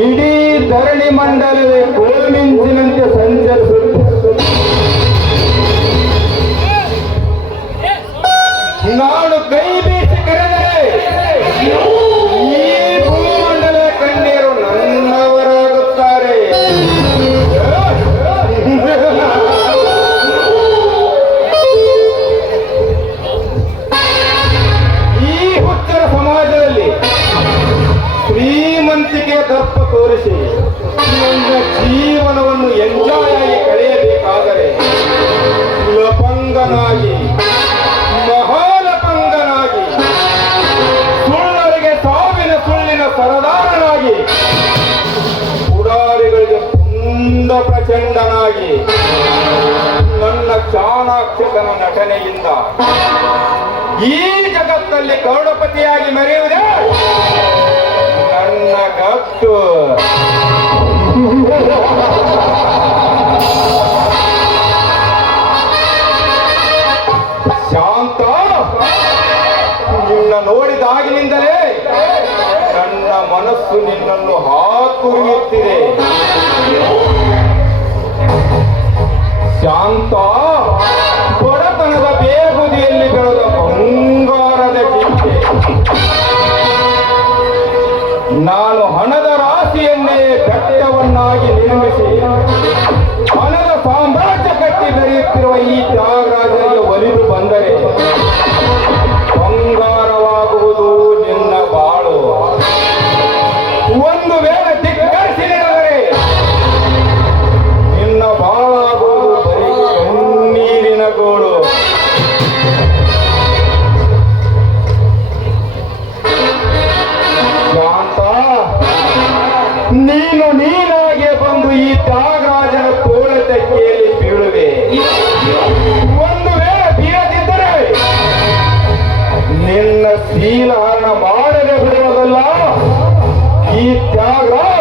ಇಡೀ ಧರಣಿ ಮಂಡಲವೇ ಕೋಲ್ಮಿಂಚಿನಂತೆ ಶ್ರೀಮಂತಿಕೆ ದರ್ಪ ತೋರಿಸಿ ನನ್ನ ಜೀವನವನ್ನು ಎಂಜಾಯ್ ಆಗಿ ಕಳೆಯಬೇಕಾದರೆ, ಲಪಂಗನಾಗಿ, ಮಹಾಲಪಂಗನಾಗಿ, ಸುಳ್ಳರಿಗೆ ಸಾವಿನ ಸುಳ್ಳಿನ ಸರದಾರನಾಗಿ, ಪುಡಾರಿಗಳಿಗೆ ಕುಂದ ಪ್ರಚಂಡನಾಗಿ, ನನ್ನ ಚಾಣಾಕ್ಷತನ ನಟನೆಯಿಂದ ಈ ಜಗತ್ತಲ್ಲಿ ಕರುಣಪತಿಯಾಗಿ ಮೆರೆಯುವುದೇ ನನ್ನ ಶಾಂತ. ನಿನ್ನ ನೋಡಿದಾಗಿನಿಂದಲೇ ನನ್ನ ಮನಸ್ಸು ನಿನ್ನನ್ನು ಹಾಕುರಿಯುತ್ತಿದೆ ಶಾಂತ. ಬಡತನದ ಬೇಗುದಿಯಲ್ಲಿ ಬೆಳೆದ ಬಂಗಾರದ ನಾನು ಹಣದ ರಾಶಿಯನ್ನೇ ಬೆಟ್ಟವನ್ನಾಗಿ ನಿರ್ಮಿಸಿ ಹಣದ ಸಾಮ್ರಾಜ್ಯ ಕಟ್ಟಿ ಬೆರೆಯುತ್ತಿರುವ ಈ ತ್ಯಾಗರಾಜರಿಗೆ ಶೀಲಹರಣ ಮಾಡದೆ ಬಿಡುವುದಲ್ಲ ಈ ತ್ಯಾಗರಾಜ